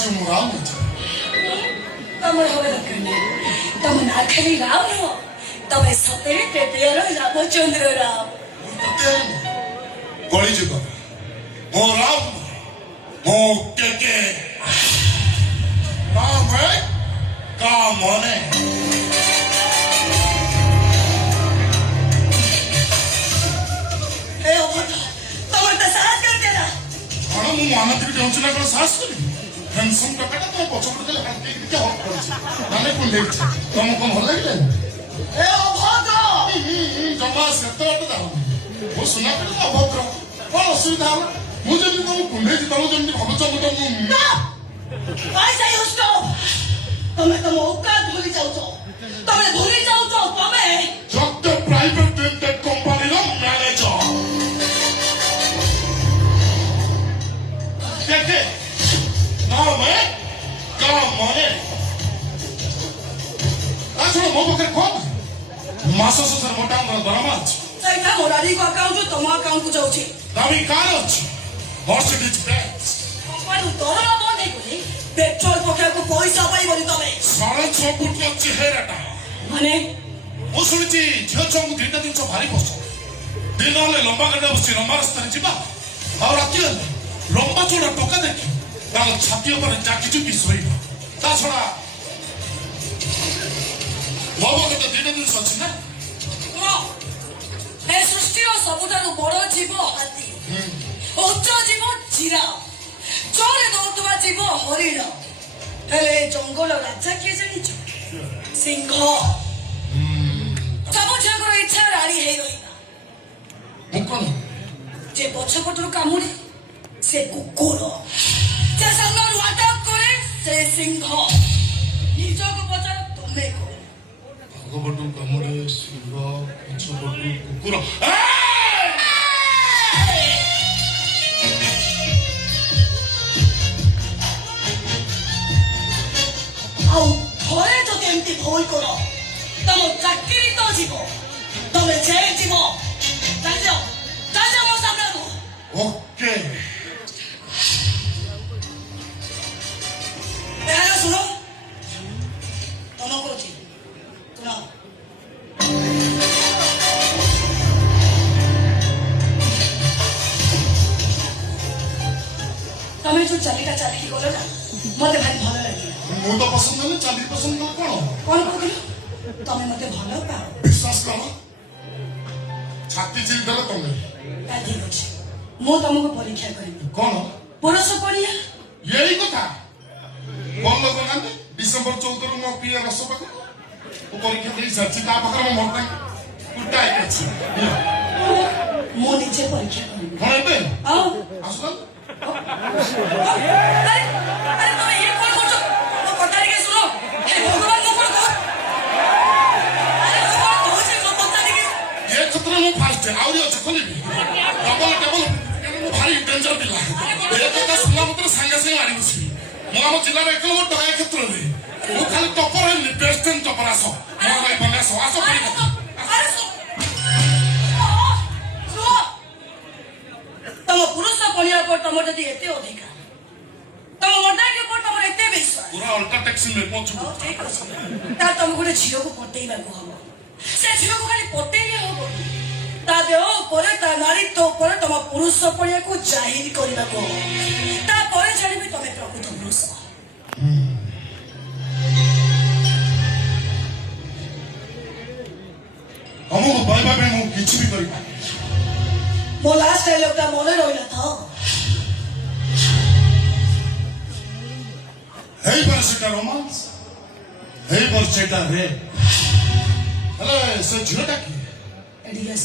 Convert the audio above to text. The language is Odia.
आज ମୁଁ ରାମ ଅଛି ତମର ହବା ଦରକାର ନାହିଁ ତମ ନା ଖାଲି ରାମ ନୁହଁ ତମେ ସତରେ ପ୍ରେମିୟର ରାମଚନ୍ଦ୍ର ରାମ ତତେ ଗଳି ଯିବ ମୋ ରାମ ମୋ କେକେ ରାମ କା ମନେ ଏ ଅଭଦ୍ର ତମର ତ ସାହସ କରିଦେଲା କଣ ମୁଁ ମହାନଦୀକୁ ଯାଉଛି ନା କଣ ସାହସ କରିବି ପେନସନ ଟଙ୍କାଟା ତମ ପଛପଟେ ଦେଲେ ହାତ ଟିକେ ହକ୍ କରୁଛି ମାନେ କୁଣ୍ଡେଇଛି ତମକୁ କଣ ଭଲ ଲାଗିଲାନି ଏ ଅଭଦ୍ର ଜମା ସେତେ ବାଟ ଯାଉନି ମୋ ସୁନା ପିଲା ତ ଅଭଦ୍ର କଣ ଅସୁବିଧା ହେଲା ମୁଁ ଯେମିତି ତମକୁ କୁଣ୍ଡେଇଛି ତମକୁ ଯେମିତି ଭାବୁଛ ମୁଁ ତମକୁ ପଇସା ୟୁଜ କର ତମେ ତମ ଔକାତ ଭୁଲି ଯାଉଛ ତମେ ଭୁଲି ଯାଉଛ ତମେ just a private limited company ର ମ୍ୟାନେଜର ଦେଖେ ନା ମେ କା ମନେ ଆଚ୍ଛା ମୋ ପାଖରେ କଣ ମାସ ଶେଷରେ ମୋଟା ଆମର ଦରମା ଅଛି ସେଇଟା ମୋ ରାଣୀଙ୍କ ଆକାଉଣ୍ଟରୁ ତମ ଆକାଉଣ୍ଟକୁ ଯାଉଛି ଦାମୀ କାର ଅଛି ମର୍ସିଡିଜ ବେଞ୍ଜ କମ୍ପାନୀ ଦରମା ବନ୍ଦ ହେଇଗଲି ପେଟ୍ରୋଲ ପକେଇବାକୁ ପଇସା ପାଇବନି ତମେ 6.5 ଫୁଟ ଚେହେରାଟା ମାନେ ମୁଁ ଶୁଣିଛି ଝିଅ ଛୁଆଙ୍କୁ ଦିଟା ଜିନିଷ ଭାରି ପସନ୍ଦ ଦିନ ହେଲେ ଲମ୍ବା ଗାଡ଼ିରେ ବସି ଲମ୍ବା ରାସ୍ତାରେ ଯିବା ଆଉ ରାତି ହେଲେ ଲମ୍ବା ଚଉଡ଼ା ଟଙ୍କା ଦେଖି ତାଙ୍କ ଛାତି ଉପରେ ଚାକି ଚୁକି ଶୋଇବା ତା ଛଡା ମୋ ପାଖରେ ତ ଦିଟା ଜିନିଷ ଅଛି ନା ଏ ସୃଷ୍ଟିର ସବୁଠାରୁ ବଡ ଜୀବ ହାତୀ ଉଚ୍ଚ ଜୀବ ଜିରାଫ ଜୋରେ ଦୌଡୁଥିବା ଜୀବ ହରିଣ ହେଲେ ଜଙ୍ଗଲ ରାଜା କିଏ ଜାଣିଛ ସିଂହ ସବୁ ଝିଅଙ୍କର ଇଚ୍ଛା ରାଣୀ ହେଇ ରହିବା ମୁଁ କଣ ଯେ ପଛପଟରୁ କାମୁଡେ ସେ କୁକୁର ଯେ ସାମ୍ନାରୁ ଆଟାକ କରେ ସେ ସିଂହ ନିଜକୁ ପଚାର ତମେ କଣ ଆଗପଟୁ କାମୁଡେ ସିଂହ ପଛପଟୁ କୁକୁର ଆଉ ଥରେ ଯଦି ଏମିତି ଭୁଲ କର ତମ ଚାକିରି ତ ଯିବ ତମେ ଜେଲ ଯିବ ଚାଲିଯାଅ ମୋ ସାମ୍ନାରୁ ଓକେ ଏହାର ଶୁଣ ତମ କହୁଛି ଶୁଣ ତମେ ଯୋଉ ଚାଲିଟା ଚାଲିକି ଗଲ ନା ମତେ ଭାରି ଭଲ ଲାଗିଲା ମୁଁ ତ ପସନ୍ଦ ହେଲେ ଚାଲି ପସନ୍ଦ କଣ କଣ କହୁଥିଲ ତମେ ମତେ ଭଲ ପାଅ ବିଶ୍ୱାସ କର ଛାତି ଚିରି ଦେଲେ ତମେ ତାହେଲେ ଠିକ ଅଛି ମୁଁ ତମକୁ ପରୀକ୍ଷା କରିବି କଣ ପୁରୁଷ ପରୀକ୍ଷା ଏଇ କଥା ଭଲ ଲୋକ ନାହାନ୍ତି ଡିସେମ୍ବର 14 ମୋ ପିଏ ରସ ପାଖରେ ମୁଁ ପରୀକ୍ଷା ଦେଇ ସାରିଛି ତା ପାଖରେ ମୋ ମର୍ତ୍ତା କୁଟା ହେଇକି ଅଛି ମୁଁ ନିଜେ ପରୀକ୍ଷା କରିବି କଣ ଏବେ ଆଉ ଆସୁନ ଆରେ ତମେ ଇଏ କଣ କରୁଛ ମୋ କଥା ଟିକେ ଶୁଣ ହେ ଭଗବାନ ମୁଁ କଣ ଆରେ ମୁଁ କଣ କହୁଛି ମୋ କଥା ଟିକେ ଏ କ୍ଷେତ୍ରରେ ମୁଁ ଫାଷ୍ଟ ଆହୁରି ଅଛି ଖୋଲିବି ଡବଲ ଟେବଲ ମୁଁ ଭାରି ଡେଞ୍ଜର ପିଲା ଏ କଥା ଶୁଣିଲା ମତେ ସାଙ୍ଗେ ସାଙ୍ଗେ ମାରି ବସିବି ମୁଁ ଆମ ଜିଲ୍ଲାର 1 ନମ୍ବର ଟଙ୍କା ଏ କ୍ଷେତ୍ରରେ ମୁଁ ଖାଲି ଟପର ହେଲି ବେଷ୍ଟ ଦେନ୍ ଟପର ଆସ ମୋ ଭାଇ ବନେ ଆସ ଆସ ପରୀକ୍ଷା ତମ ପୁରୁଷ ପଣିଆ ଉପରେ ତମର ଯଦି ଏତେ ଅଧିକାର ତମ ମର୍ଦ୍ଦାଙ୍କ ଉପରେ ତମର ଏତେ ବିଶ୍ୱାସ ପୁରା ଅଲଗା ଟେକ୍ସି ମେ ପହଞ୍ଚୁ ହଉ ଠିକ ଅଛି ତାହେଲେ ତମକୁ ଗୋଟେ ଝିଅକୁ ପଟେଇବାକୁ ହବ ସେ ଝିଅକୁ ଖାଲି ପଟେଇଲେ ହବ ତା ଦେହ ଉପରେ ତା ନାରୀତ୍ୱ ଉପରେ ତମ ପୁରୁଷ ପଣିଆକୁ ଜାହିର କରିବାକୁ ହବ ତାପରେ ଜାଣିବି ତମେ ପ୍ରକୃତ ପୁରୁଷ ଆମକୁ ପାଇବା ପାଇଁ ମୁଁ କିଛି ବି କରିପାରିବି ମୋ ଲାଷ୍ଟ ଡାଇଲଗଟା ମନେ ରହିଲା ତ ହେଇପାରେ ସେଟା ରୋମାନ୍ସ ହେଇପାରେ ସେଟା ରେ ହେଲେ ସେ ଝିଅଟା କି ଏଠିକି ଆସ